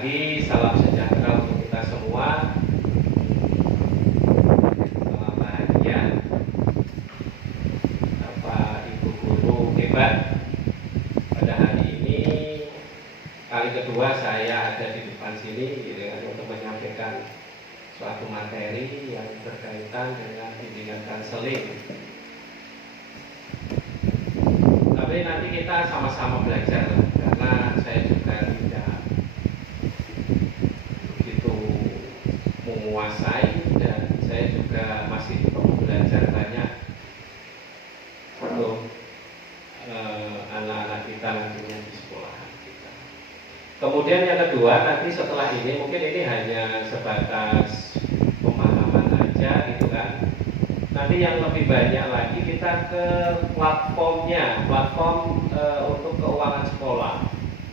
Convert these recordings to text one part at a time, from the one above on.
pagi, salam sejahtera untuk kita semua. Salam bahagia. Bapak Ibu guru hebat. Pada hari ini kali kedua saya ada di depan sini gitu kan, untuk menyampaikan suatu materi yang berkaitan dengan bimbingan konseling. Tapi nanti kita sama-sama belajar lah, karena saya juga tidak begitu menguasai dan saya juga masih perlu belajar banyak untuk anak-anak kita nantinya di sekolah kita. Kemudian yang kedua, nanti setelah ini mungkin ini hanya sebatas pemahaman aja gitu kan. Nanti yang lebih banyak lagi kita ke platformnya, platform untuk keuangan sekolah,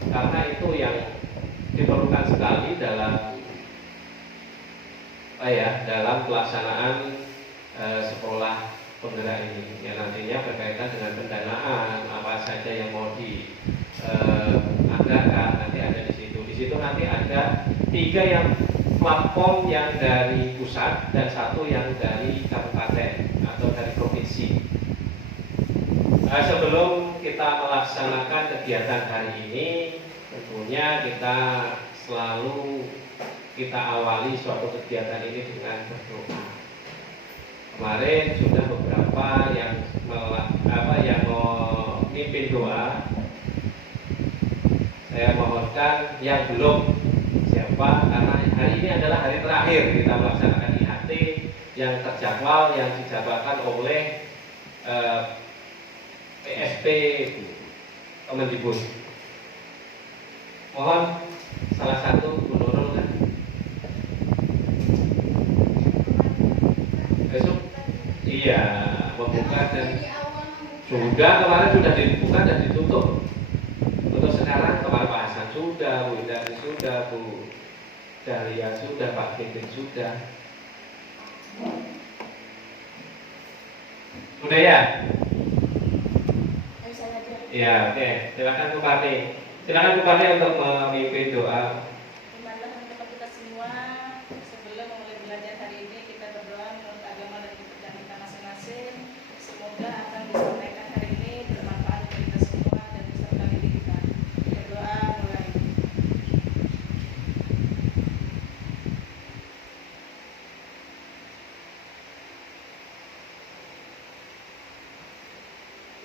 karena itu yang diperlukan sekali dalam dalam pelaksanaan sekolah penggerak ini. Yang nantinya berkaitan dengan pendanaan apa saja yang mau dianggarkan nanti ada di situ. Di situ nanti ada 3 yang platform yang dari pusat dan 1 yang dari kabupaten atau dari provinsi. Sebelum kita melaksanakan kegiatan hari ini, tentunya kita selalu awali suatu kegiatan ini dengan berdoa. Kemarin sudah beberapa yang mau mimpin doa. Saya mohonkan yang belum siapa, karena hari ini adalah hari terakhir kita melaksanakan IHT yang terjadwal, yang dijabarkan oleh PSP Kemendikbud. Mohon salah satu Bu Nurul kan? Besok? Iya, membuka dan sudah kemarin sudah dibuka dan ditutup. Untuk sekarang kemarin Pak Hasan sudah, Bu Indari sudah, Bu Dahlia sudah, Pak Kevin sudah. Sudah ya? Ya, oke. Silakan Bupati. Silakan Bupati untuk memimpin doa. Marilah teman-teman kita semua, sebelum memulai belajar hari ini kita berdoa menurut agama dan kepercayaan kita masing-masing. Semoga akan disampaikan hari ini bermanfaat bagi kita semua dan beserta diri kita. Berdoa mulai.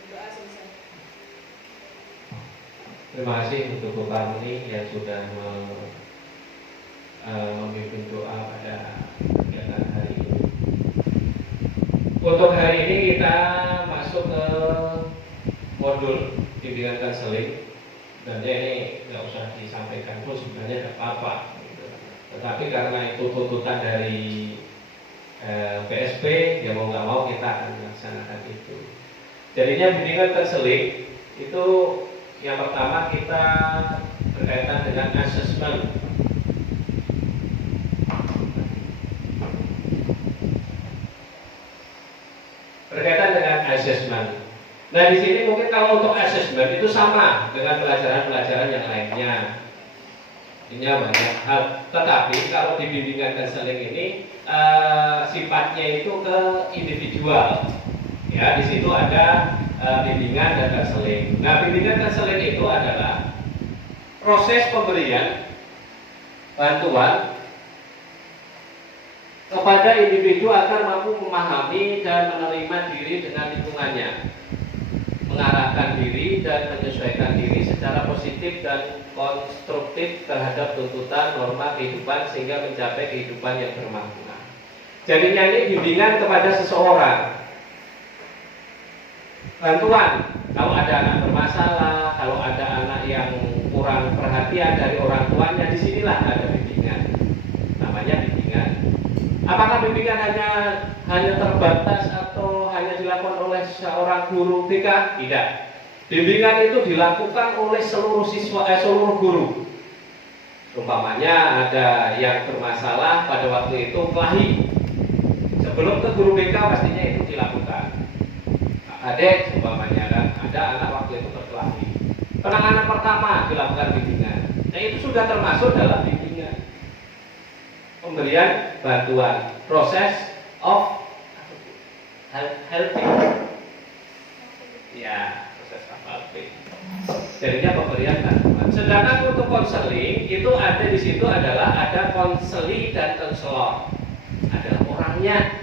Berdoa selesai. Terima kasih untuk Bu Karni yang sudah memimpin doa pada kegiatan hari ini. Untuk hari ini kita masuk ke modul bimbingan konseling, dan ini nggak usah disampaikan pun sebenarnya tidak apa-apa. Tetapi karena itu tuntutan dari PSP, ya mau nggak mau kita akan melaksanakan itu. Jadinya bimbingan konseling itu yang pertama kita berkaitan dengan asesmen. Berkaitan dengan asesmen. Nah di sini mungkin kalau untuk asesmen itu sama dengan pelajaran-pelajaran yang lainnya. Ini banyak hal. Tetapi kalau di bimbingan konseling ini sifatnya itu ke individual. Ya di situ ada bimbingan dan konseling. Nah, bimbingan konseling itu adalah proses pemberian bantuan kepada individu agar mampu memahami dan menerima diri dengan lingkungannya, mengarahkan diri dan menyesuaikan diri secara positif dan konstruktif terhadap tuntutan norma kehidupan sehingga mencapai kehidupan yang bermakna. Jadinya ini bimbingan kepada seseorang. Bantuan kalau ada anak bermasalah, kalau ada anak yang kurang perhatian dari orang tuanya, disinilah ada bimbingan. Namanya bimbingan. Apakah bimbingan hanya terbatas atau hanya dilakukan oleh seorang guru TK? Tidak. Bimbingan itu dilakukan oleh seluruh seluruh guru. Umpamanya ada yang bermasalah pada waktu itu kelahi. Sebelum ke guru BK pastinya itu dilakukan. Adik umpamanya kan, ada anak waktu itu berkelahi. Penanganan pertama dilakukan bimbingan. Nah, itu sudah termasuk dalam bimbingan. Pemberian bantuan, proses of helping. Ya, proses of helping. Jadinya pemberian bantuan. Sedangkan untuk konseling itu ada di situ adalah ada konseli dan konselor. Ada orangnya.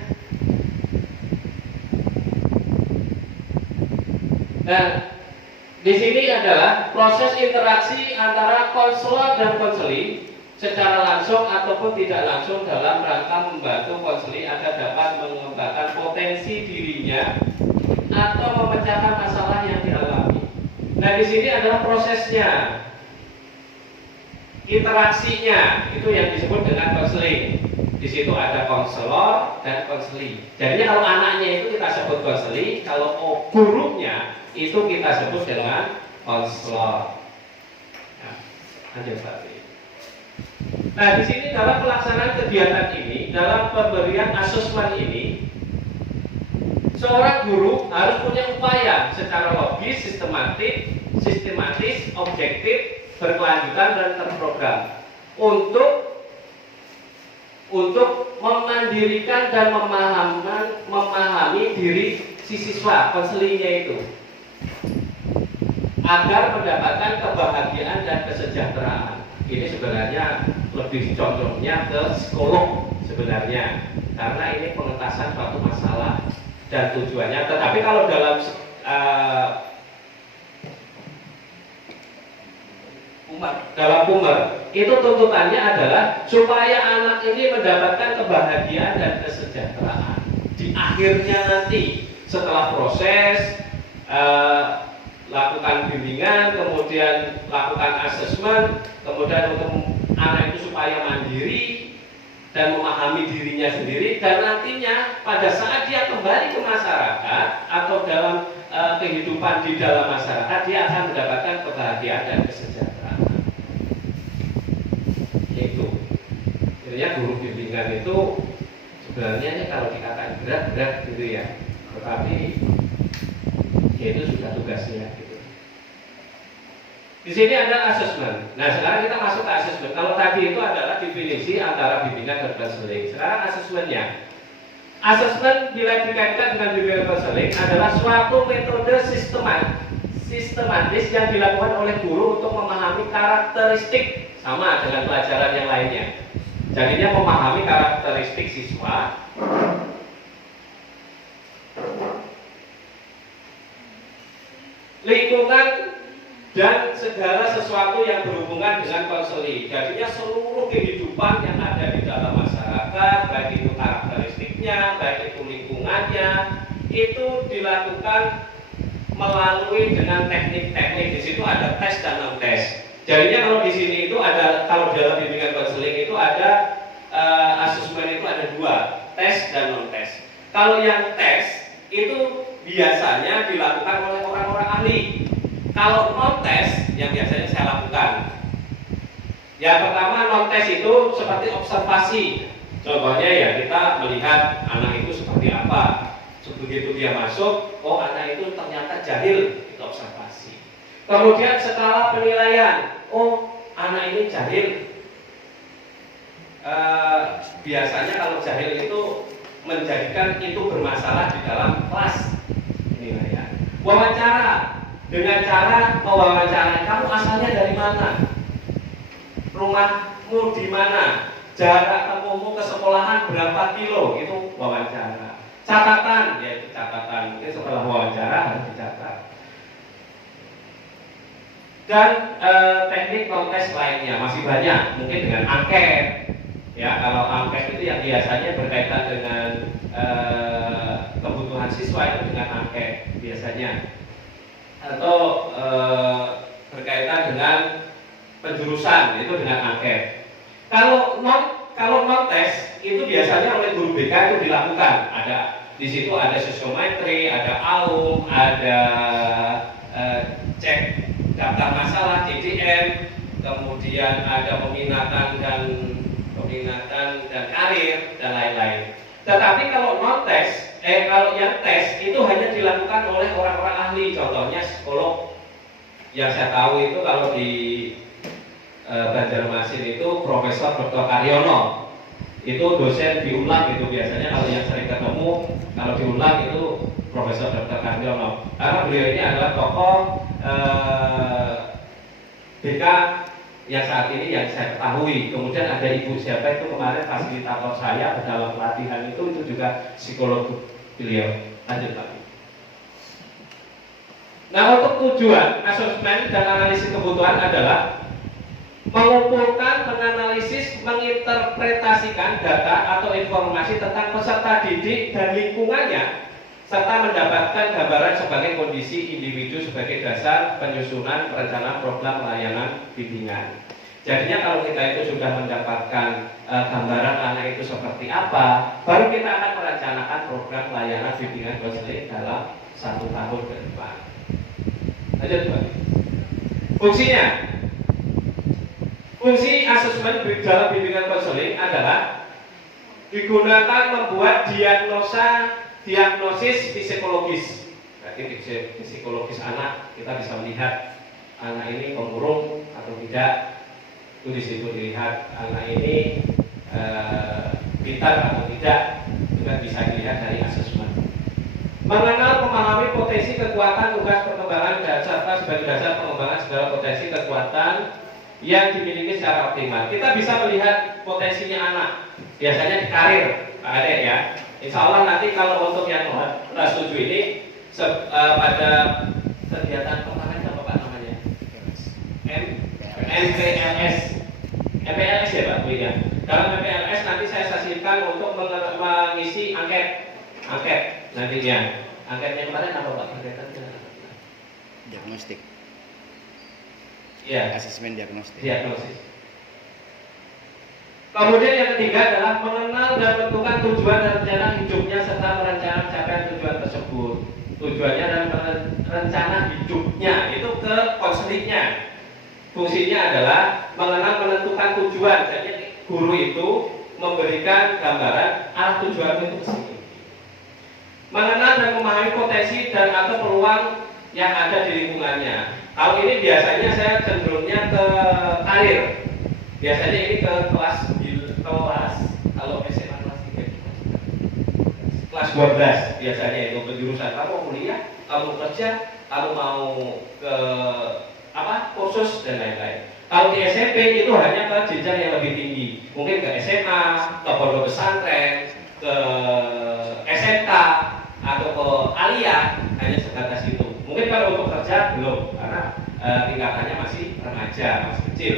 Nah, di sini adalah proses interaksi antara konselor dan konseli secara langsung ataupun tidak langsung dalam rangka membantu konseli agar dapat mengembangkan potensi dirinya atau memecahkan masalah yang dialami. Nah, di sini adalah prosesnya, interaksinya, itu yang disebut dengan konseling. Di situ ada konselor dan konseli. Jadi kalau anaknya itu kita sebut konseli, kalau gurunya itu kita sebut dengan konselor. Nah, lanjut Pak. Nah, di sini dalam pelaksanaan kegiatan ini, dalam pemberian asesmen ini, seorang guru harus punya upaya secara logis, sistematis, objektif, berkelanjutan dan terprogram untuk memandirikan dan memahami diri si siswa konselingnya itu agar mendapatkan kebahagiaan dan kesejahteraan. Ini sebenarnya lebih condongnya ke psikolog sebenarnya, karena ini pengentasan suatu masalah dan tujuannya. Tetapi kalau dalam Pumer itu tuntutannya adalah supaya anak ini mendapatkan kebahagiaan dan kesejahteraan di akhirnya nanti setelah proses lakukan bimbingan, kemudian lakukan asesmen, kemudian untuk anak itu supaya mandiri dan memahami dirinya sendiri, dan nantinya pada saat dia kembali ke masyarakat atau dalam kehidupan di dalam masyarakat, dia akan mendapatkan kebahagiaan dan kesejahteraan. Itu sebenarnya guru bimbingan itu sebenarnya kalau dikatakan berat gitu ya, tetapi itu sudah tugasnya gitu. Di sini ada asesmen. Nah, sekarang kita masuk ke asesmen. Kalau tadi itu adalah definisi antara bimbingan dan konseling. Sekarang asesmennya. Asesmen bila dikaitkan dengan bimbingan konseling adalah suatu metode sistematis yang dilakukan oleh guru untuk memahami karakteristik, sama dengan pelajaran yang lainnya. Jadinya memahami karakteristik siswa, lingkungan, dan segala sesuatu yang berhubungan dengan konseling. Jadinya seluruh kehidupan yang ada di dalam masyarakat, baik itu karakteristiknya, baik itu lingkungannya, itu dilakukan melalui dengan teknik-teknik. Di situ ada tes dan non tes. Jadinya kalau di sini itu ada, kalau dalam bimbingan konseling itu ada asesmen itu ada dua, tes dan non tes. Kalau yang tes itu biasanya dilakukan oleh orang-orang ahli. Kalau non tes yang biasanya saya lakukan, yang pertama non tes itu seperti observasi. Contohnya ya kita melihat anak itu seperti apa. Begitu dia masuk, oh anak itu ternyata jahil, itu observasi. Kemudian skala penilaian, oh anak ini jahil. Biasanya kalau jahil itu menjadikan itu bermasalah di dalam kelas penilaian. Wawancara, dengan cara mewawancarai, kamu asalnya dari mana? Rumahmu di mana? Jarak tempuhmu ke sekolahan berapa kilo? Itu wawancara. Catatan, yaitu catatan. Mungkin setelah wawancara harus dicatat. Dan teknik kontes lainnya masih banyak, mungkin dengan angket. Ya, kalau angket itu yang biasanya berkaitan dengan kebutuhan siswa itu dengan angket biasanya. Atau berkaitan dengan penjurusan itu dengan angket. Kalau non tes itu biasanya oleh guru BK itu dilakukan. Di situ ada sosiometri, ada AUM, ada cek daftar masalah DDM, kemudian ada peminatan dan karir dan lain-lain. Tetapi kalau non tes, kalau yang tes itu hanya dilakukan oleh orang-orang ahli. Contohnya psikolog. Yang saya tahu itu kalau di Banjarmasin itu Profesor Dr. Karyono. Itu dosen diulang itu biasanya kalau yang sering ketemu, kalau diulang itu Profesor Dr. Karyono. Karena beliau ini adalah tokoh BK yang saat ini yang saya ketahui. Kemudian ada ibu siapa itu kemarin fasilitator saya dalam pelatihan itu juga psikolog beliau. Lanjut Pak. Nah, untuk tujuan asesmen dan analisis kebutuhan adalah mengumpulkan, menganalisis, menginterpretasikan data atau informasi tentang peserta didik dan lingkungannya, serta mendapatkan gambaran sebagai kondisi individu sebagai dasar penyusunan perencanaan program layanan bimbingan. Jadinya kalau kita itu sudah mendapatkan gambaran anak itu seperti apa, baru kita akan merencanakan program layanan bimbingan konseling dalam 1 tahun ke depan. Lanjut Pak. Fungsinya, fungsi asesmen dalam bimbingan konseling adalah digunakan membuat diagnosis psikologis. Berarti psikologis anak, kita bisa melihat anak ini pemurung atau tidak. Itu di situ dilihat anak ini pintar atau tidak, juga bisa dilihat dari asesmen. Mengenal, memahami potensi, kekuatan, tugas, perkembangan dan serta sebagai dasar pengembangan segala potensi kekuatan yang dimiliki secara optimal. Kita bisa melihat potensinya anak, biasanya di karir, Pak Ade ya. Insya Allah nanti kalau untuk yang kelas 7 ini pada kegiatan pertama apa Pak namanya? MPLS. MPLS ya Pak Bu ya. Dalam MPLS nanti saya sasihkan untuk mengisi angket nantinya. Angketnya kemarin apa Pak? Diagnostik. Ya. Asesmen diagnostik. Diagnosis. Kemudian yang ketiga adalah mengenal dan menentukan tujuan dan rencana hidupnya serta merencanakan capaian tujuan tersebut. Tujuannya dan rencana hidupnya itu ke konselingnya. Fungsinya adalah mengenal, menentukan tujuan. Jadi guru itu memberikan gambaran arah tujuan itu ke sini. Mengenal dan memahami potensi dan atau peluang yang ada di lingkungannya. Kalau ini biasanya saya cenderungnya ke karir. Biasanya ini ke kelas kalau SMA kelas 3 kelas 12 biasanya itu penjurusan. Kamu mau kuliah, kamu mau kerja, kamu mau ke kursus dan lain-lain. Kalau di SMP itu hanya ke jenjang yang lebih tinggi, mungkin ke SMA, ke pondok pesantren, ke SMK atau ke aliyah, hanya sebatas itu. Mungkin kalau untuk kerja belum, karena tingkatannya masih remaja, masih kecil.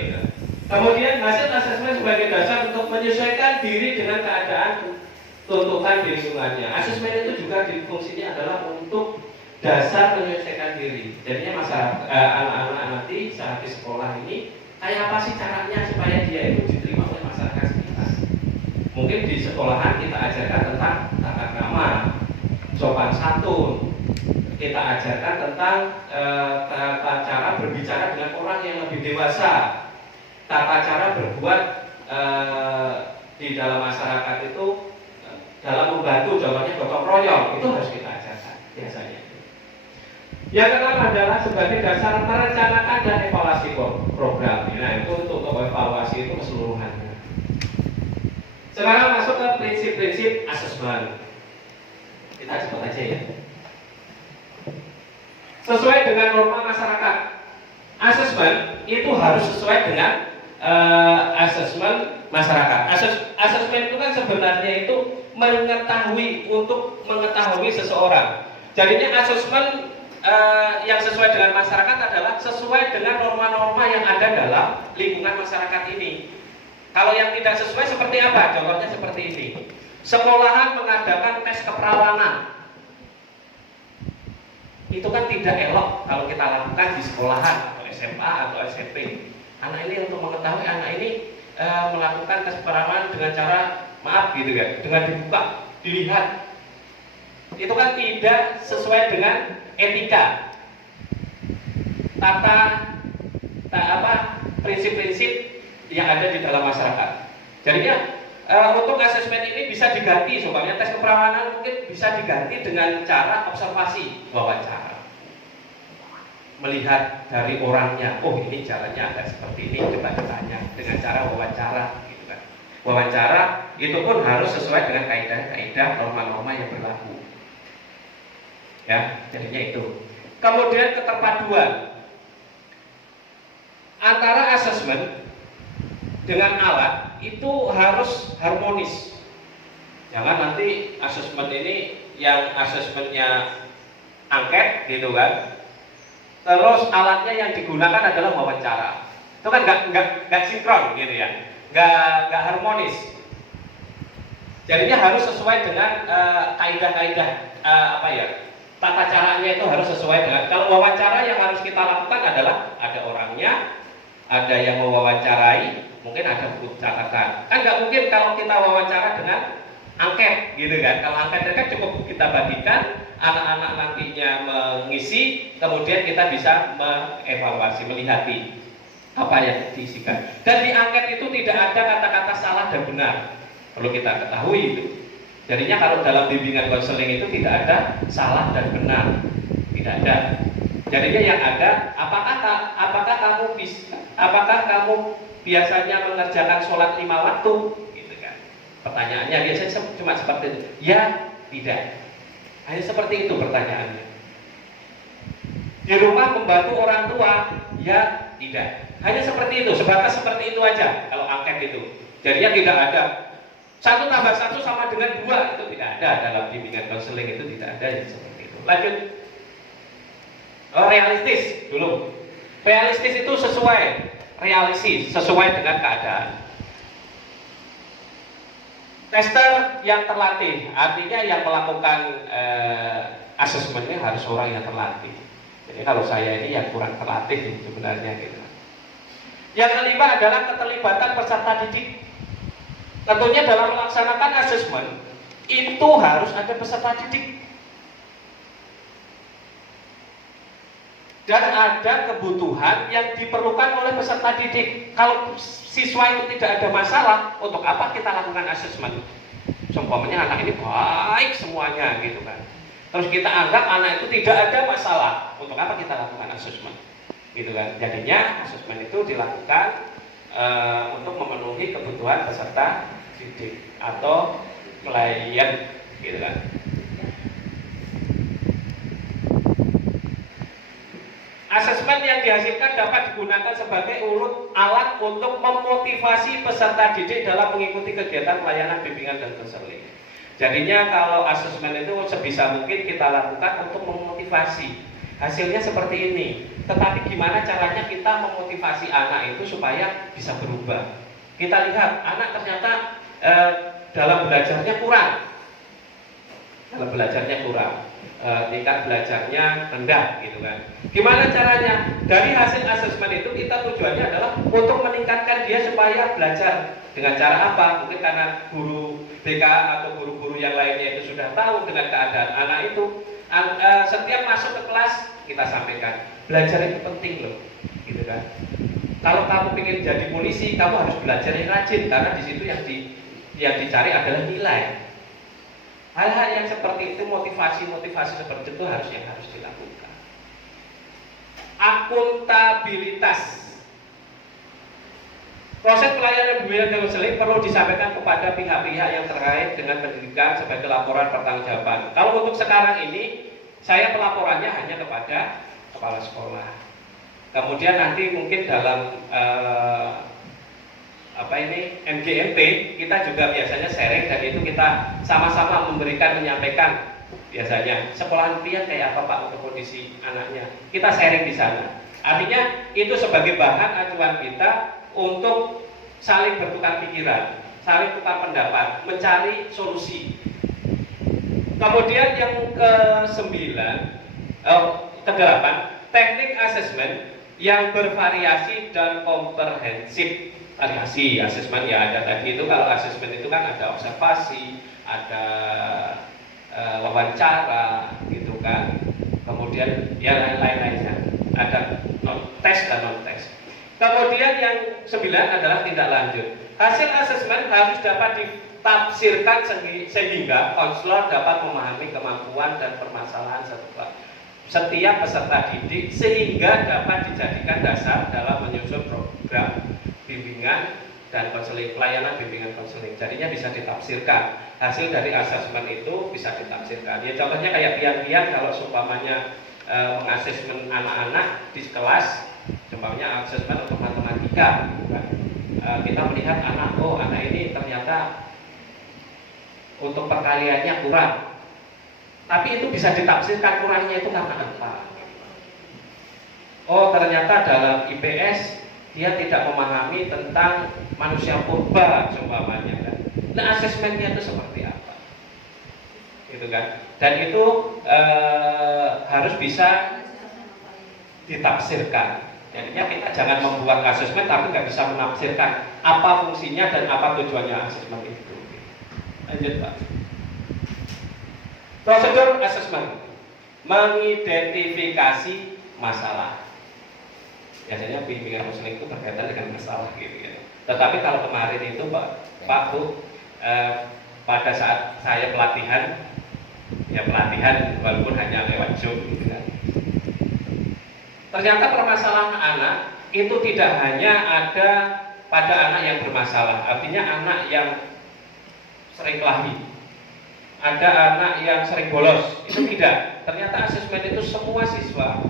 Kemudian hasil asesmen sebagai dasar untuk menyesuaikan diri dengan keadaan tuntutan di lingkungannya. Asesmen itu juga fungsinya adalah untuk dasar menyelesaikan diri. Jadinya masyarakat anak-anak nanti saat di sekolah ini kayak apa sih caranya supaya dia itu diterima oleh masyarakat sekitar. Mungkin di sekolahan kita ajarkan tentang tata krama, sopan santun. Kita ajarkan tentang tata cara berbicara dengan orang yang lebih dewasa, tata cara berbuat di dalam masyarakat itu dalam membantu, contohnya gotong royong, itu harus kita ajarkan biasanya. Yang keenam adalah sebagai dasar merencanakan dan evaluasi program. Nah, itu untuk evaluasi itu keseluruhannya. Sekarang masuk ke prinsip-prinsip asesmen. Kita sebut aja ya. Sesuai dengan norma masyarakat. Asesmen itu harus sesuai dengan asesmen masyarakat. Asesmen itu kan sebenarnya itu untuk mengetahui seseorang. Jadinya asesmen yang sesuai dengan masyarakat adalah sesuai dengan norma-norma yang ada dalam lingkungan masyarakat ini. Kalau yang tidak sesuai seperti apa? Contohnya seperti ini. Sekolahan mengadakan tes keperawanan. Itu kan tidak elok kalau kita lakukan di sekolahan atau SMA atau SMP. Anak ini untuk mengetahui anak ini melakukan tes keperawanan dengan cara maaf gitu kan, dengan dibuka, dilihat. Itu kan tidak sesuai dengan etika, prinsip-prinsip yang ada di dalam masyarakat. Jadinya untuk asesmen ini bisa diganti, soalnya tes keperawanan mungkin bisa diganti dengan cara observasi, wawancara. melihat dari orangnya, oh ini jalannya agak seperti ini, coba tanya dengan cara wawancara, gitu kan. Wawancara itu pun harus sesuai dengan kaidah-kaidah norma-norma yang berlaku. Ya, jadinya itu. Kemudian keterpaduan antara asesmen dengan alat itu harus harmonis. Jangan nanti asesmen ini yang asesmennya angket, gitu kan. Terus alatnya yang digunakan adalah wawancara. Itu kan nggak sinkron gitu ya, nggak harmonis. Jadinya harus sesuai dengan kaidah-kaidah tata caranya itu harus sesuai dengan. Kalau wawancara yang harus kita lakukan adalah ada orangnya, ada yang mewawancarai, mungkin ada buku catatan. Kan nggak mungkin kalau kita wawancara dengan angket gitu kan. Kalau angket kan cukup kita bagikan, anak-anak nantinya mengisi, kemudian kita bisa mengevaluasi, melihati apa yang diisikan. Dan di angket itu tidak ada kata-kata salah dan benar, perlu kita ketahui itu. Jadinya kalau dalam bimbingan konseling itu tidak ada salah dan benar, tidak ada. Jadinya yang ada, apakah kamu biasanya mengerjakan sholat 5 waktu? Gitu kan. Pertanyaannya biasanya cuma seperti itu. Ya, tidak. Hanya seperti itu pertanyaannya. Di rumah membantu orang tua? Ya, tidak. Hanya seperti itu, sebatas seperti itu aja kalau angket itu. Jadinya tidak ada 1 tambah 1 sama dengan 2, itu tidak ada dalam bimbingan konseling, itu tidak ada yang seperti itu. Lanjut. Realistis dulu. Realistis itu sesuai dengan keadaan. Tester yang terlatih, artinya yang melakukan asesmennya harus orang yang terlatih. Jadi kalau saya ini yang kurang terlatih sebenarnya gitu. Yang kelima adalah keterlibatan peserta didik. Tentunya dalam melaksanakan asesmen itu harus ada peserta didik. Dan ada kebutuhan yang diperlukan oleh peserta didik. Kalau siswa itu tidak ada masalah, untuk apa kita lakukan asesmen? Seumpamanya anak ini baik semuanya gitu kan. Terus kita anggap anak itu tidak ada masalah, untuk apa kita lakukan asesmen? Gitu kan. Jadinya asesmen itu dilakukan untuk memenuhi kebutuhan peserta didik atau klien, gitu kan. Asesmen yang dihasilkan dapat digunakan sebagai alat untuk memotivasi peserta didik dalam mengikuti kegiatan pelayanan bimbingan dan konseling. Jadinya kalau asesmen itu sebisa mungkin kita lakukan untuk memotivasi. Hasilnya seperti ini. Tetapi gimana caranya kita memotivasi anak itu supaya bisa berubah? Kita lihat anak ternyata dalam belajarnya kurang. Tingkat belajarnya rendah gitu kan. Gimana caranya? Dari hasil asesmen itu kita tujuannya adalah untuk meningkatkan dia supaya belajar. Dengan cara apa? Mungkin karena guru BK atau guru-guru yang lainnya itu sudah tahu dengan keadaan anak itu. Setiap masuk ke kelas kita sampaikan, belajar itu penting loh, gitu kan. Kalau kamu ingin jadi polisi, kamu harus belajar yang rajin, karena di situ yang dicari adalah nilai. Hal-hal yang seperti itu, motivasi seperti itu harus dilakukan. Akuntabilitas. Proses pelayanan bimbingan dan konseling perlu disampaikan kepada pihak-pihak yang terkait dengan pendidikan sebagai laporan pertanggungjawaban. Kalau untuk sekarang ini, saya pelaporannya hanya kepada kepala sekolah. Kemudian nanti mungkin dalam MGMP kita juga biasanya sharing, dan itu kita sama-sama menyampaikan biasanya sekolah impian kayak apa Pak untuk kondisi anaknya. Kita sharing di sana. Artinya itu sebagai bahan acuan kita untuk saling bertukar pikiran, saling tukar pendapat, mencari solusi. Kemudian yang ke-8, teknik asesmen yang bervariasi dan komprehensif. Variasi asesmen ya ada tadi itu. Kalau asesmen itu kan ada observasi, ada wawancara, gitu kan. Kemudian ya lain-lainnya, ada tes dan non tes. Kemudian yang 9 adalah tindak lanjut. Hasil asesmen harus dapat ditafsirkan sehingga konselor dapat memahami kemampuan dan permasalahan setiap peserta didik sehingga dapat dijadikan dasar dalam menyusun program bimbingan dan konseling, pelayanan bimbingan konseling. Jadinya bisa ditafsirkan. Hasil dari asesmen itu bisa ditafsirkan. Ya contohnya kayak pian-pian kalau seumpamanya mengasesmen anak-anak di kelas, contohnya asesmen untuk matematika, kan? Kita melihat anak ini ternyata untuk perkaliannya kurang, tapi itu bisa ditafsirkan kurangnya itu karena apa. Oh ternyata dalam IPS dia tidak memahami tentang manusia purba seumpamanya, kan? Nah asesmennya itu seperti apa, gitu kan? Dan itu harus bisa ditafsirkan. Jadinya kita jangan membuat asesmen tapi nggak bisa menafsirkan apa fungsinya dan apa tujuannya asesmen itu. Lanjut Pak. Prosedur asesmen, mengidentifikasi masalah. Biasanya bimbingan konseling itu berkaitan dengan masalah gitu ya. Tetapi kalau kemarin itu Pak Bu, pada saat saya pelatihan walaupun hanya lewat Zoom gitu kan. Ternyata permasalahan anak itu tidak hanya ada pada anak yang bermasalah, artinya anak yang sering kelahi, ada anak yang sering bolos, itu tidak. Ternyata asesmen itu semua siswa,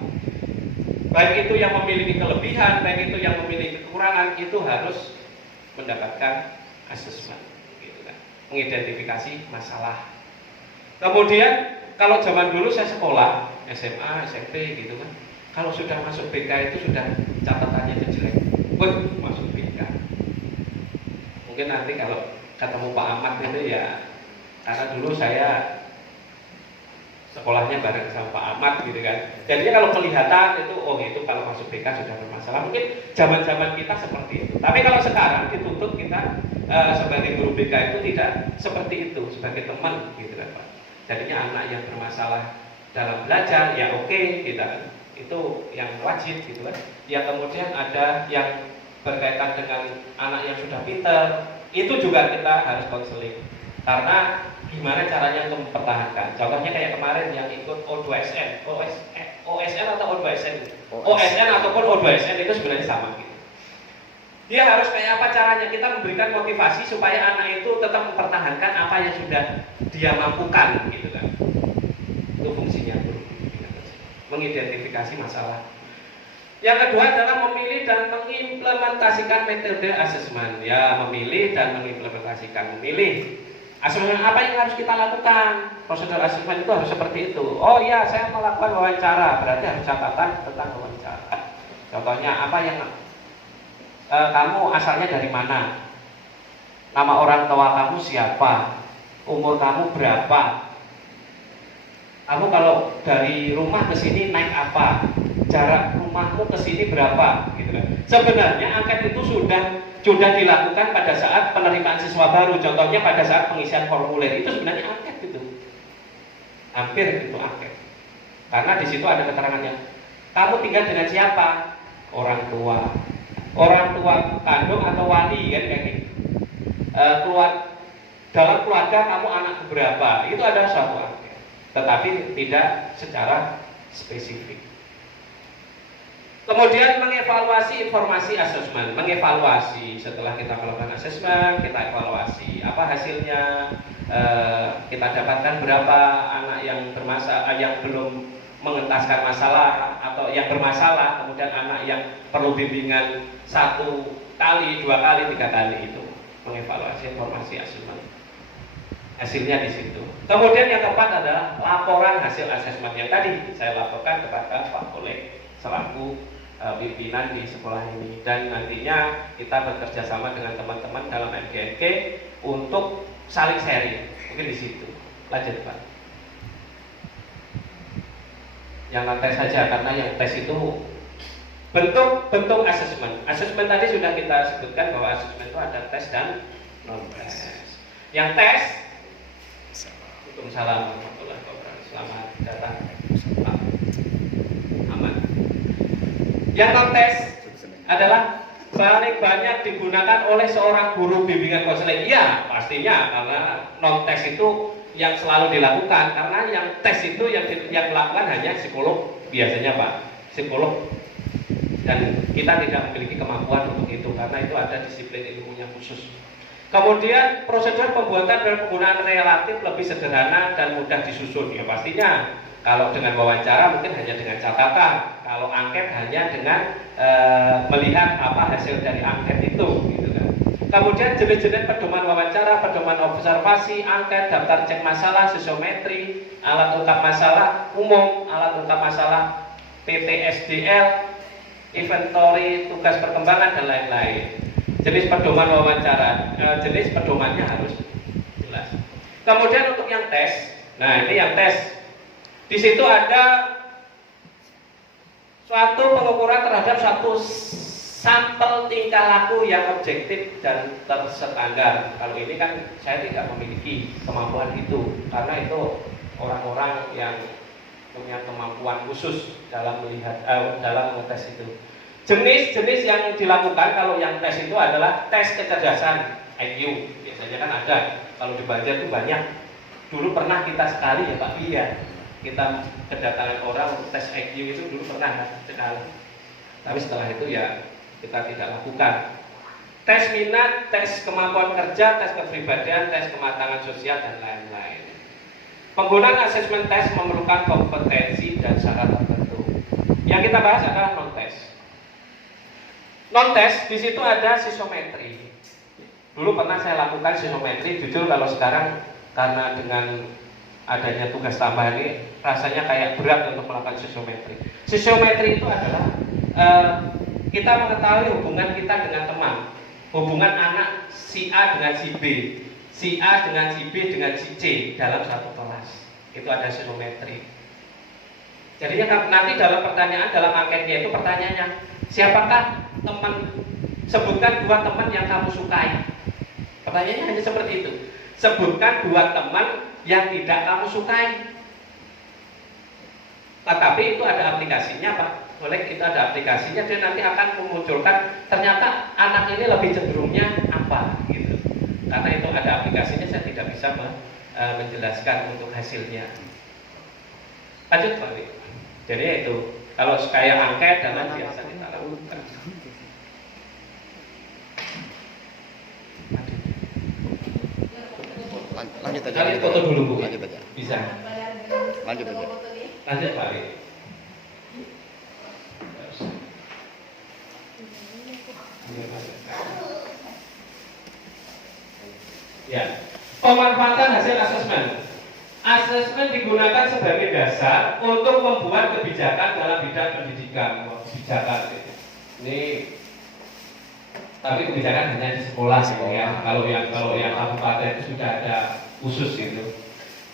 baik itu yang memiliki kelebihan, baik itu yang memiliki kekurangan, itu harus mendapatkan asesmen, gitu kan, mengidentifikasi masalah. Kemudian kalau zaman dulu saya sekolah SMA, SMP gitu kan. Kalau sudah masuk BK itu sudah catatannya itu jelek. Masuk BK. Mungkin nanti kalau ketemu Pak Ahmad itu ya, karena dulu saya sekolahnya bareng sama Pak Ahmad gitu kan. Jadinya kalau kelihatan itu, itu kalau masuk BK sudah bermasalah. Mungkin zaman-zaman kita seperti itu. Tapi kalau sekarang dituntut kita sebagai guru BK itu tidak seperti itu, sebagai teman gitu kan Pak. Jadinya anak yang bermasalah dalam belajar ya oke, kita itu yang wajib gitu kan. Ya kemudian ada yang berkaitan dengan anak yang sudah pintar, itu juga kita harus konseling. Karena gimana caranya untuk mempertahankan. Contohnya kayak kemarin yang ikut O2SN, OSN atau O2SN, OSN ataupun O2SN itu sebenarnya sama gitu. Dia harus kayak apa caranya, kita memberikan motivasi supaya anak itu tetap mempertahankan apa yang sudah dia mampukan gitu kan. Itu fungsinya guru. Mengidentifikasi masalah. Yang kedua adalah memilih dan mengimplementasikan metode asesmen. Ya, memilih dan mengimplementasikan. Memilih asesmen apa yang harus kita lakukan. Prosedur asesmen itu harus seperti itu. Oh iya, saya melakukan wawancara, berarti harus catatan tentang wawancara. Contohnya apa yang kamu asalnya dari mana? Nama orang tua kamu siapa? Umur kamu berapa? Kamu kalau dari rumah ke sini naik apa? Jarak rumahmu ke sini berapa? Gitu kan. Sebenarnya angket itu sudah dilakukan pada saat penerimaan siswa baru. Contohnya pada saat pengisian formulir itu sebenarnya angket itu. Hampir itu angket. Karena di situ ada keterangannya. Kamu tinggal dengan siapa? Orang tua. Orang tua kandung atau wali kan kayak gitu. Dalam keluarga kamu anak berapa? Itu ada suatu angket. Tetapi tidak secara spesifik. Kemudian mengevaluasi informasi asesmen. Mengevaluasi setelah kita melakukan asesmen, kita evaluasi apa hasilnya. Kita dapatkan berapa anak yang bermasalah, yang belum mengentaskan masalah atau yang bermasalah. Kemudian anak yang perlu bimbingan 1 kali, 2 kali, 3 kali itu. Mengevaluasi informasi asesmen. Hasilnya di situ. Kemudian yang keempat adalah laporan hasil asesmen yang tadi saya laporkan kepada Pak Kolek selaku pimpinan di sekolah ini, dan nantinya kita bekerja sama dengan teman-teman dalam MGNK untuk saling sharing. Mungkin di situ. Lanjut Pak. Yang tes saja karena yang tes itu bentuk asesmen. Asesmen tadi sudah kita sebutkan bahwa asesmen itu ada tes dan non tes. Yang tes Waalaikumsalam warahmatullahi wabarakatuh. Selamat datang Pak Ahmad. Yang non tes adalah paling banyak digunakan oleh seorang guru bimbingan konseling. Iya, pastinya karena non tes itu yang selalu dilakukan, karena yang tes itu yang melakukan hanya psikolog biasanya Pak, psikolog, dan kita tidak memiliki kemampuan untuk itu karena itu ada disiplin ilmunya khusus. Kemudian prosedur pembuatan dan penggunaan relatif lebih sederhana dan mudah disusun. Ya pastinya kalau dengan wawancara mungkin hanya dengan catatan, kalau angket hanya dengan melihat apa hasil dari angket itu, gitu kan. Kemudian jenis-jenis pedoman wawancara, pedoman observasi, angket, daftar cek masalah, sesiometri, alat ungkap masalah umum, alat ungkap masalah PTSDL, inventory, tugas perkembangan dan lain-lain. Jenis pedoman wawancara, jenis pedomannya harus jelas. Kemudian untuk yang tes, nah ini yang tes. Di situ ada suatu pengukuran terhadap suatu sampel tingkah laku yang objektif dan terstandar. Kalau ini kan saya tidak memiliki kemampuan itu, karena itu orang-orang yang punya kemampuan khusus dalam melihat, dalam mengetes itu. Jenis-jenis yang dilakukan kalau yang tes itu adalah tes kecerdasan IQ. Biasanya kan ada, kalau di Banjar itu banyak. Dulu pernah kita sekali ya Pak Bia, kita kedatangan orang untuk tes IQ itu dulu pernah sekali. Tapi setelah itu ya kita tidak lakukan. Tes minat, tes kemampuan kerja, tes kepribadian, tes kematangan sosial dan lain-lain. Penggunaan asesmen tes memerlukan kompetensi dan syarat tertentu. Yang kita bahas adalah non-tes. Non-tes di situ ada psikometri. Dulu pernah saya lakukan psikometri, jujur kalau sekarang karena dengan adanya tugas tambahan ini rasanya kayak berat untuk melakukan psikometri. Psikometri itu adalah kita mengetahui hubungan kita dengan teman, hubungan anak si A dengan si B, si A dengan si B dengan si C dalam satu kelas. Itu ada psikometri. Jadinya nanti dalam pertanyaan, dalam angketnya itu pertanyaannya, siapakah teman, sebutkan 2 teman yang kamu sukai. Pertanyaannya hanya seperti itu. Sebutkan 2 teman yang tidak kamu sukai. Tetapi itu ada aplikasinya Pak. Oleh itu ada aplikasinya, dia nanti akan memunculkan ternyata anak ini lebih cenderungnya apa gitu. Karena itu ada aplikasinya, saya tidak bisa menjelaskan untuk hasilnya. Lanjut Pak. Jadi itu kalau kayak angket dan lain biasa kita lakukan. Lanjut aja. Kalian foto dulu Bu. Lanjut aja. Bisa. Lanjut aja. Lanjut Pak. Ya. Pemanfaatan hasil asesmen. Asesmen digunakan sebagai dasar untuk membuat kebijakan dalam bidang pendidikan. Kebijakan ini, tapi kebijakan hanya di sekolah ya. Kalau yang kabupaten itu sudah ada khusus gitu.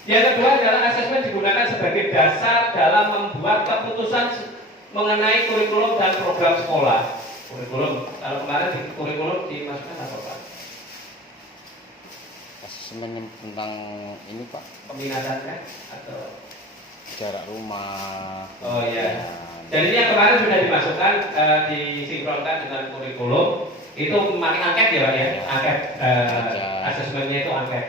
Yang kedua adalah asesmen digunakan sebagai dasar dalam membuat keputusan mengenai kurikulum dan program sekolah. Kurikulum, kalau kemarin di kurikulum dimasukkan apa Pak? Asesmen tentang ini Pak, Peminatan kan? Atau jarak rumah. oh iya. Jadi yang kemarin sudah dimasukkan, disinkronkan dengan kurikulum. Itu memakai angket ya Pak ya? Angket, asesmennya itu angket.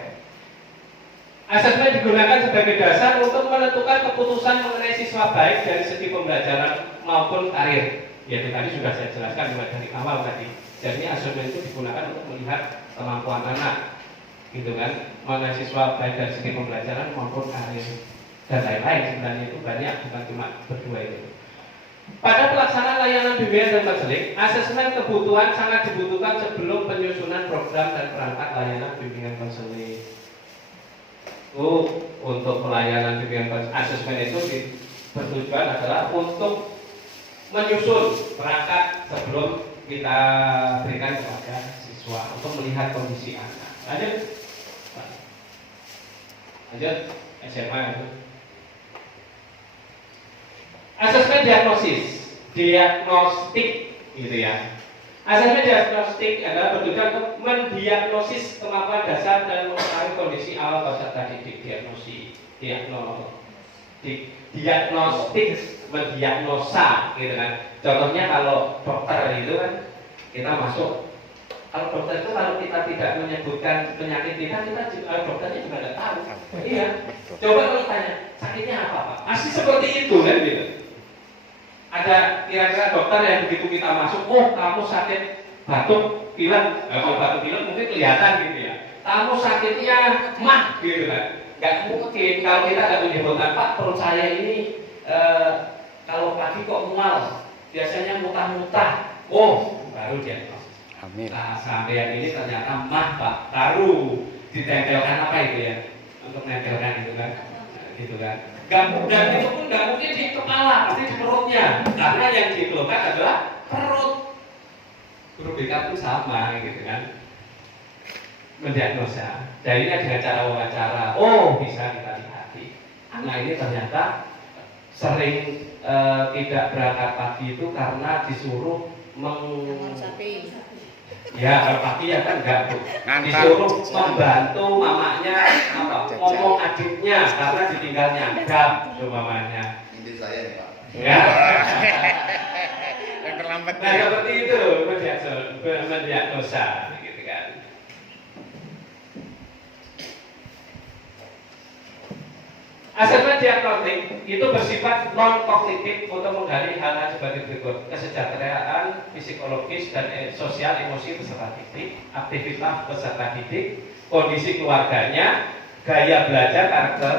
Asesmen digunakan sebagai dasar untuk menentukan keputusan mengenai siswa baik dari segi pembelajaran maupun karir. Ya itu tadi sudah saya jelaskan mulai dari awal tadi. Jadi asesmen itu digunakan untuk melihat kemampuan anak, gitu kan, mana siswa baik dari segi pembelajaran maupun karir dan lain-lain. Sebenarnya itu banyak, bukan cuma berdua itu. Pada pelaksanaan layanan bimbingan dan konseling, asesmen kebutuhan sangat dibutuhkan sebelum penyusunan program dan perangkat layanan bimbingan konseling. Untuk pelayanan bimbingan konseling, asesmen itu bertujuan adalah untuk menyusun perangkat sebelum kita berikan kepada siswa untuk melihat kondisi anak. Lanjut SMA itu. Asesmen diagnostik gitu ya. Asesmen diagnostik adalah bertujuan untuk mendiagnosis kemampuan dasar dan mengetahui kondisi awal peserta didik. Diagnostik, mendiagnosa gitu kan. Contohnya kalau dokter itu kan kita masuk Kalau dokter itu kalau kita tidak menyebutkan penyakit kita dokternya juga tidak tahu. Iya. Coba kalau tanya sakitnya apa Pak? Masih seperti itu kan gitu. Ada kira-kira dokter yang begitu kita masuk, oh kamu sakit batuk pilek, kalau batuk pilek mungkin kelihatan gitu ya. Kamu sakitnya mah gitu kan. Gak mungkin kalau kita nggak menyebutkan Pak perut saya ini kalau pagi kok mual, biasanya muntah-muntah. Oh baru dia. Hamil. Nah, sampai yang ini ternyata mah Pak, baru ditempelkan apa itu ya? Untuk menempelkan itu kan, gitu kan. Dan itu pun nggak mungkin di kepala, pasti di perutnya. Karena yang dikeluhkan adalah perut. Guru BK pun sama, gitu kan. Mendiagnosa. Jadinya dengan cara wawancara, oh bisa kita lihati. Anak ini ternyata sering tidak berangkat pagi itu karena disuruh ya kalau pagi ya kan enggak Bu. Disuruh membantu mamanya ngomong adiknya karena ditinggal nyadap mamanya. Ini saya nih Pak. Ya. Yang terlambat. Nah seperti itu mendiagnosa gitu kan. Asesmen diagnostik itu bersifat non-kognitif untuk menggali hal-hal sebagai berikut: kesejahteraan psikologis dan sosial emosi peserta didik, aktivitas peserta didik, kondisi keluarganya, gaya belajar, karakter,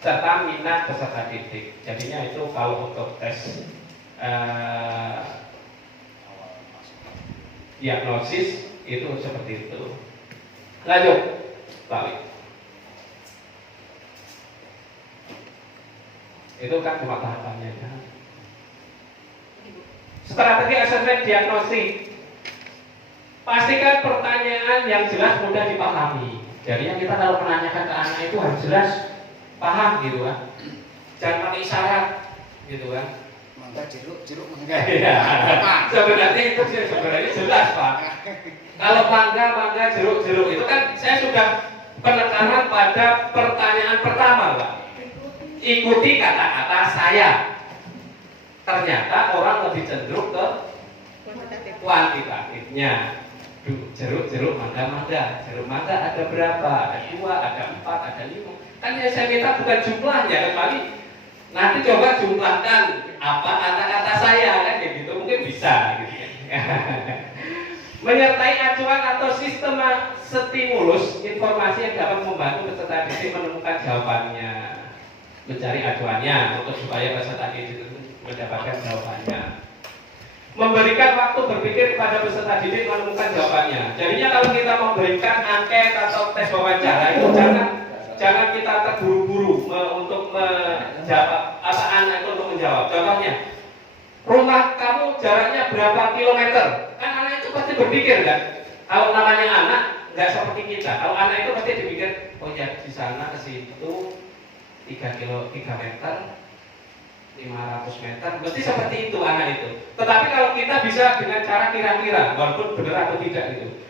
serta minat peserta didik. Jadinya itu kalau untuk tes diagnosis itu seperti itu. Lanjut, balik. Itu kan cuma tahapannya kan. Strategi asesmen diagnosis. Pastikan pertanyaan yang jelas mudah dipahami. Jadi yang kita kalau menanyakan ke anak itu harus jelas, paham gitu kan. Jangan pakai isyarat gitu kan. Mangga jeruk mangga. Iya. Sebenarnya itu sebenarnya jelas Pak. Kalau mangga jeruk itu kan saya sudah penekanan pada pertanyaan pertama Pak. Ikuti kata-kata saya. Ternyata orang lebih cenderung ke kuantitatifnya. Jeruk mangga. Jeruk mangga ada berapa? Ada 2, ada 4, ada 5. Kan yang saya minta bukan jumlahnya, kecuali nanti coba jumlahkan apa kata-kata saya kan gitu mungkin bisa gitu. Menyertai acuan atau sistem stimulus informasi yang dapat membantu peserta didik menemukan jawabannya. Mencari acuannya untuk supaya peserta didik mendapatkan jawabannya. Memberikan waktu berpikir kepada peserta didik menemukan jawabannya. Jadinya kalau kita memberikan angket atau tes wawancara itu jangan kita terburu-buru untuk menjawab apa anak itu untuk menjawab. Contohnya, rumah kamu jaraknya berapa kilometer? Kan anak itu pasti berpikir kan. Kalau namanya anak nggak seperti kita. Kalau anak itu pasti dipikir, oh ya di sana ke situ 3 meter, 500 meter, mesti seperti itu anak itu. Tetapi kalau kita bisa dengan cara kira-kira, walaupun benar atau tidak itu.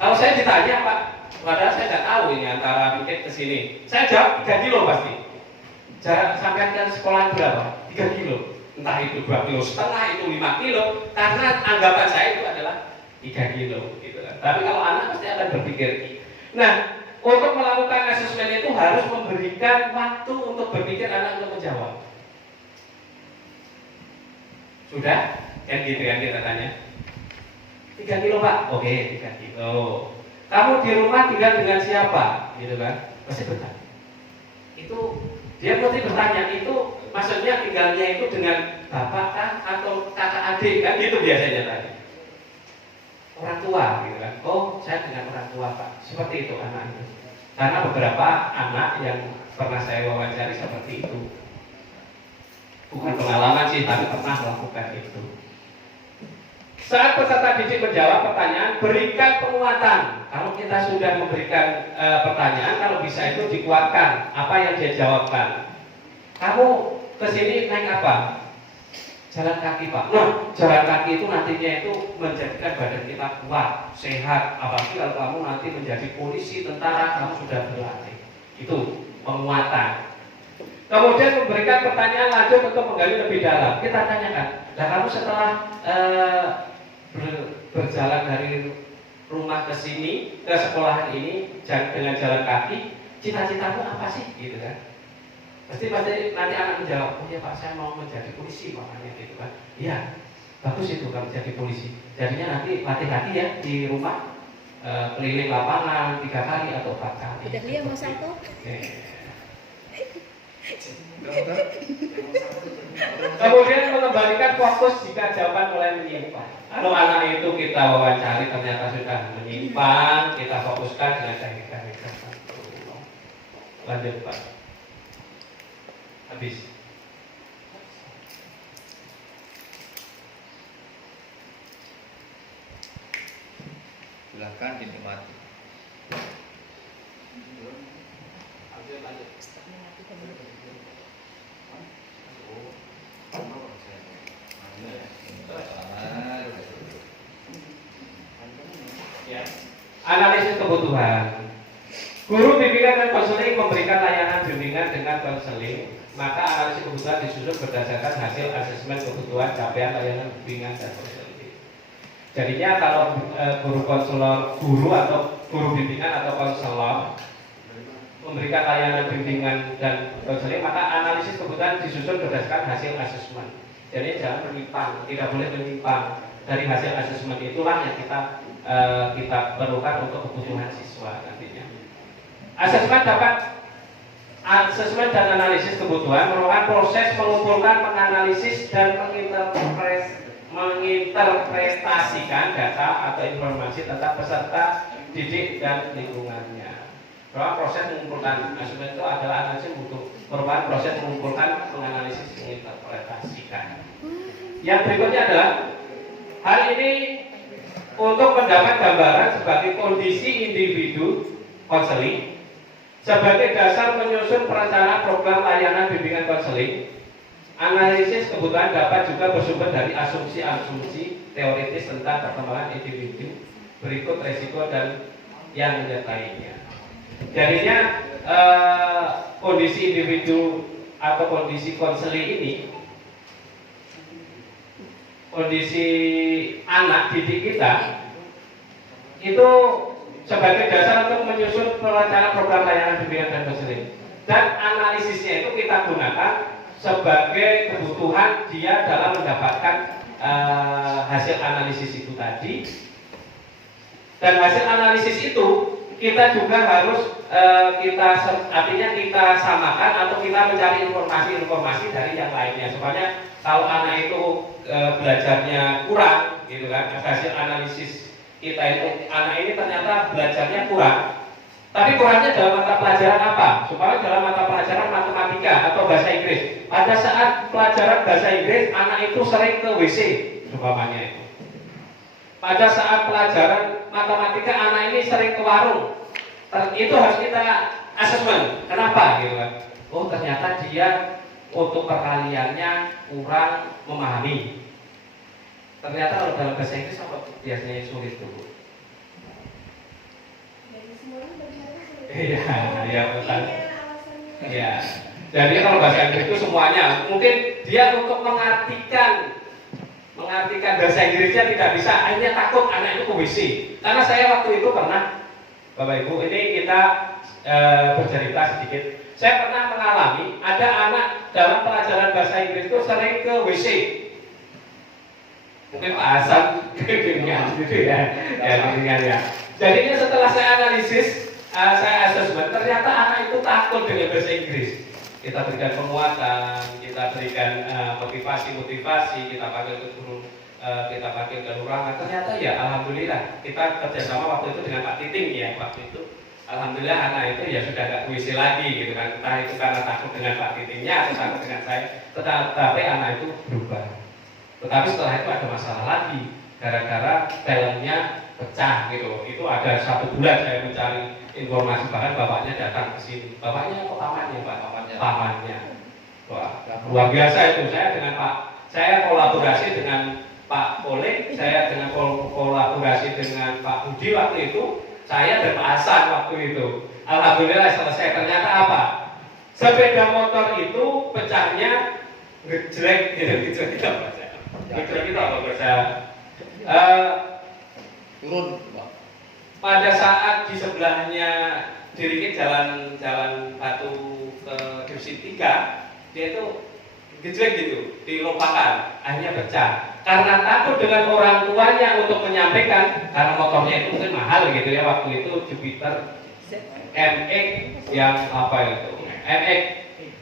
Kalau saya ditanya Pak, padahal saya tidak tahu ini antara mungkin ke sini, saya jawab 3 kilo pasti. Jarak sampai ke sekolah berapa? 3 kilo. Entah itu 2,5 kilo, itu 5 kilo, karena anggapan saya itu adalah 3 kilo. Gitu. Tapi kalau anak pasti akan berpikir. Nah, untuk melakukan asesmen itu harus memberikan waktu untuk berpikir anak untuk menjawab. Sudah? Kan gitu kan kita tanya. 3 kilo Pak? Oke, 3 kilo. Kamu di rumah tinggal dengan siapa? Gitu kan? Pasti bertanya. Itu dia mesti bertanya itu maksudnya tinggalnya itu dengan bapak kan atau kakak adik kan gitu biasanya tadi. Orang tua gitu kan. Oh, saya dengan orang tua Pak. Seperti itu anak itu. Karena beberapa anak yang pernah saya wawancari seperti itu. Bukan pengalaman sih, tapi pernah melakukan itu. Saat peserta didik menjawab pertanyaan, berikan penguatan. Kalau kita sudah memberikan pertanyaan, kalau bisa itu dikuatkan apa yang dia jawabkan. Kamu kesini naik apa? Jalan kaki Pak. Nah, jalan kaki itu nantinya itu menjadikan badan kita kuat, sehat. Apalagi kalau kamu nanti menjadi polisi, tentara, kamu sudah berlatih. Itu penguatan. Kemudian memberikan pertanyaan lanjut untuk menggali lebih dalam. Kita tanyakan, nah kamu setelah berjalan dari rumah ke sini, ke sekolahan ini dengan jalan kaki, cita-citamu apa sih, gitu kan? Pasti nanti anak menjawab, oh ya Pak, saya mau menjadi polisi, makanya gitu kan? Iya, bagus itu kalau jadi polisi. Jadinya nanti latih-latih ya di rumah, keliling lapangan 3 kali atau 4 kali. Udah lihat Mas Alto? Kemudian mengembalikan fokus jika jawaban mulai menyimpang. Kalau anak itu kita wawancari ternyata sudah menyimpang, kita fokuskan dengan teknik-teknik tertentu. Lanjut Pak. Habis. Silakan dinikmati. Ya. Analisis kebutuhan. Guru bimbingan dan konseling memberikan layanan bimbingan dengan konseling, maka analisis kebutuhan disusun berdasarkan hasil asesmen kebutuhan capaian layanan bimbingan dan konseling. Jadinya kalau guru atau guru bimbingan atau konselor memberikan layanan bimbingan dan konseling, maka analisis kebutuhan disusun berdasarkan hasil asesmen. Jadi jangan menyimpang, tidak boleh menyimpang dari hasil asesmen, itulah yang kita perlukan untuk kebutuhan siswa nantinya. Asesmen dan analisis kebutuhan merupakan proses mengumpulkan, menganalisis dan menginterpretasikan data atau informasi tentang peserta didik dan lingkungannya. Bahwa proses mengumpulkan asesmen itu adalah analisis merupakan proses mengumpulkan, menganalisis, menginterpretasikan. Yang berikutnya adalah hal ini untuk mendapat gambaran sebagai kondisi individu konseling sebagai dasar menyusun perencanaan program layanan bimbingan konseling. Analisis kebutuhan dapat juga bersumber dari asumsi-asumsi teoritis tentang perkembangan individu, berikut resiko dan yang menyertainya. Jadinya kondisi individu atau kondisi konseling ini, kondisi anak didik kita itu sebagai dasar untuk menyusun perencanaan program layanan bimbingan dan konseling. Dan analisisnya itu kita gunakan sebagai kebutuhan dia dalam mendapatkan hasil analisis itu tadi. Dan hasil analisis itu kita juga harus artinya kita samakan atau kita mencari informasi-informasi dari yang lainnya. Supaya kalau anak itu belajarnya kurang, gitu kan, hasil analisis kita itu anak ini ternyata belajarnya kurang. Tapi kurangnya dalam mata pelajaran apa? Supaya dalam mata pelajaran matematika atau bahasa Inggris, pada saat pelajaran bahasa Inggris anak itu sering ke WC, umpamanya itu. Pada saat pelajaran matematika anak ini sering ke warung. Itu harus kita asesmen. Kenapa gitu kan? Oh, ternyata dia untuk perkaliannya kurang memahami. Ternyata kalau dalam bahasa Inggris apa biasanya sulit tuh. Iya, betul. Iya. Jadi kalau bahasa Inggris itu semuanya, mungkin dia untuk mengartikan bahasa Inggrisnya tidak bisa, akhirnya takut anak itu ke WC. Karena saya waktu itu pernah, Bapak Ibu, ini kita bercerita sedikit. Saya pernah mengalami ada anak dalam pelajaran bahasa Inggris itu sering ke WC. Mungkin Pak Hasan kekinian gitu ya, ya. Jadinya setelah saya analisis, saya asesmen, ternyata anak itu takut dengan bahasa Inggris. Kita berikan penguatan, kita berikan motivasi, kita panggil ke guru, kita panggil ke ruangan. Ternyata ya alhamdulillah kita kerjasama waktu itu dengan Pak Titing ya, waktu itu alhamdulillah anak itu ya sudah nggak puisi lagi gitu kan. Entah itu karena takut dengan Pak Titingnya atau takut dengan saya, tetapi anak itu berubah. Tetapi setelah itu ada masalah lagi, gara-gara filmnya pecah gitu. Itu ada 1 bulan saya mencari informasi, bahkan bapaknya datang ke sini. Bapaknya kok pamannya, Pak? Pamannya. Wah, luar biasa itu. Saya kolaborasi dengan Pak Pole, saya dengan kolaborasi dengan Pak Budi waktu itu, saya dan Pak Hasan waktu itu. Alhamdulillah selesai. Ternyata apa? Sepeda motor itu pecahnya ngejrek gitu kita baca. Ngejrek itu apa bahasa? Turun, Pak. pada saat di sebelahnya Dirikit jalan Batu ke Divisi 3, dia itu gejlek gitu, dilompakan, akhirnya pecah. Karena takut dengan orang tuanya untuk menyampaikan, karena motornya itu mungkin mahal gitu ya, waktu itu Jupiter MX yang apa itu?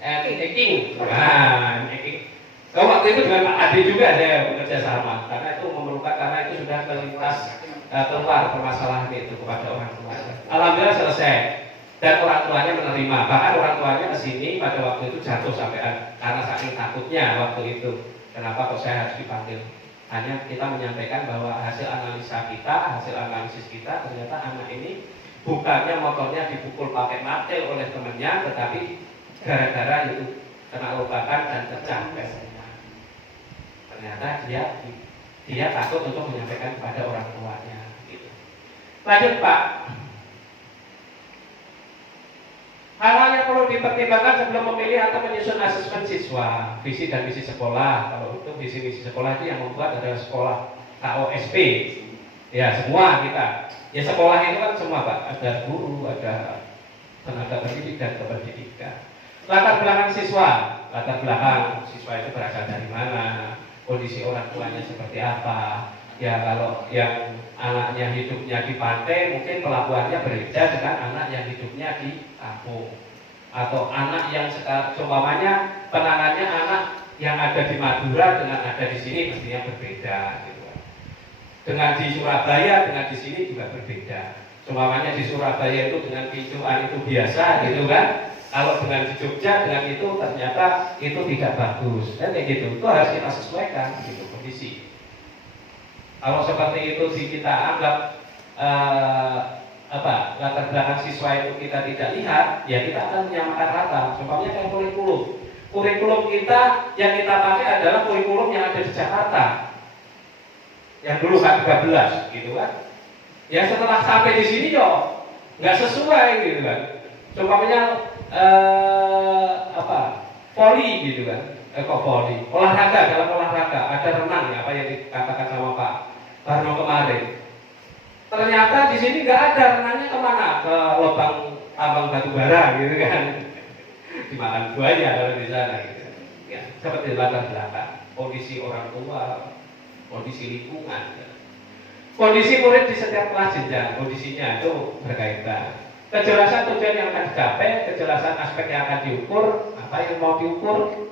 MX King. Nah, MX King. Kalau waktu itu dengan Pak Ade juga saya bekerja sama, karena itu memerlukan, karena itu sudah terlintas keluar permasalahan itu kepada orang tuanya. Alhamdulillah selesai dan orang tuanya menerima. Bahkan orang tuanya ke sini pada waktu itu jatuh sampai karena saking takutnya waktu itu. Kenapa kok saya harus dipanggil? Hanya kita menyampaikan bahwa hasil analisa kita, hasil analisis kita, ternyata anak ini bukannya motornya dipukul pakai martil oleh temannya, tetapi gara-gara itu kena lompakan dan pecah pelnya. Ternyata dia takut untuk menyampaikan kepada orang tuanya. Gitu. Lanjut Pak. Hal-hal yang perlu dipertimbangkan sebelum memilih atau menyusun asesmen siswa, visi dan misi sekolah. Kalau itu visi misi sekolah itu yang membuat adalah sekolah KOSP. Ya semua kita. Ya sekolah itu kan semua Pak. Ada guru, ada tenaga pendidik dan kependidikan. Latar belakang siswa. Latar belakang siswa itu berasal dari mana? Kondisi orang tuanya seperti apa? Ya kalau yang anaknya hidupnya di pantai, mungkin pelabuhannya berbeda dengan anak yang hidupnya di kampung. Atau anak yang seumpamanya penangannya anak yang ada di Madura dengan ada di sini mestinya berbeda. Gitu. Dengan di Surabaya dengan di sini juga berbeda. Seumpamanya di Surabaya itu dengan picuan itu biasa, gitu kan? Kalau dengan di Jogja dengan itu ternyata itu tidak bagus, dan kayak gitu. Itu harus kita sesuaikan, gitu kondisi. Kalau seperti itu kita anggap latar belakang siswa itu kita tidak lihat, ya kita akan menyamakan rata. Contohnya kayak kurikulum. Kurikulum kita yang kita pakai adalah kurikulum yang ada di Jakarta, yang dulu K13, gitu kan? Ya setelah sampai di sini yo nggak sesuai, gitu kan? Contohnya voli, gitu kan? Voli, olahraga, dalam olahraga ada renang, ya, apa yang dikatakan sama Pak Barno kemarin. Ternyata di sini nggak ada, renangnya kemana? Ke lubang tambang batu bara, gitu kan? Dimakan buaya kalau di sana, gitu. Ya, seperti latar belakang, kondisi orang tua, kondisi lingkungan, kondisi murid di setiap kelas jenjang, kondisinya itu berkaitan. Kejelasan tujuan yang akan dicapai, kejelasan aspek yang akan diukur, apa yang mau diukur,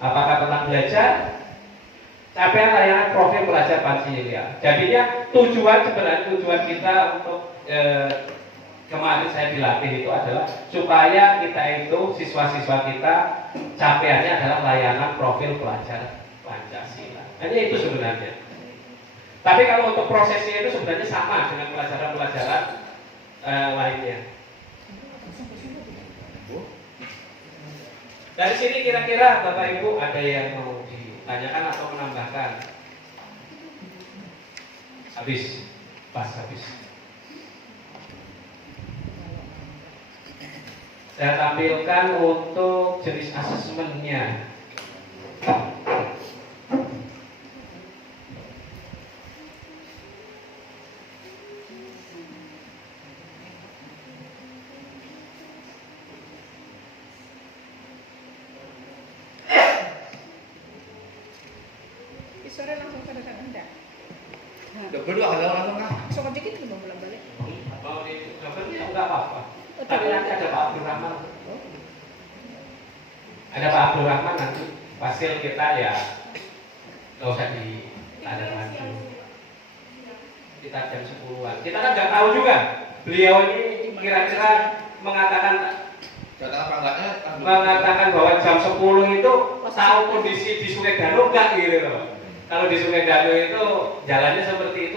apakah tentang belajar, capaian layanan profil pelajar Pancasila. Jadinya sebenarnya tujuan kita untuk kemarin saya dilatih itu adalah supaya kita itu siswa-siswa kita capaiannya adalah layanan profil pelajar Pancasila. Hanya itu sebenarnya. Tapi kalau untuk prosesnya itu sebenarnya sama dengan pelajaran-pelajaran lainnya. Dari sini kira-kira Bapak Ibu ada yang mau ditanyakan atau menambahkan? Habis. Saya tampilkan untuk jenis asesmennya. Sore langsung ke dekat Anda. Berdua kalau langsung kah? So dikit belum pulang balik. Mau di enggak apa-apa. Tapi nanti ada Pak Abdul Rahman. Ada Pak Abdul Rahman nanti. Hasil kita ya nggak usah ada lagi. Kita jam 10-an. Kita kan nggak tahu juga. Beliau ini kira-kira mengatakan bahwa jam 10 itu tahu kondisi di Sungai Danau enggak gitu loh. Kalau di Sungai Danau itu jalannya seperti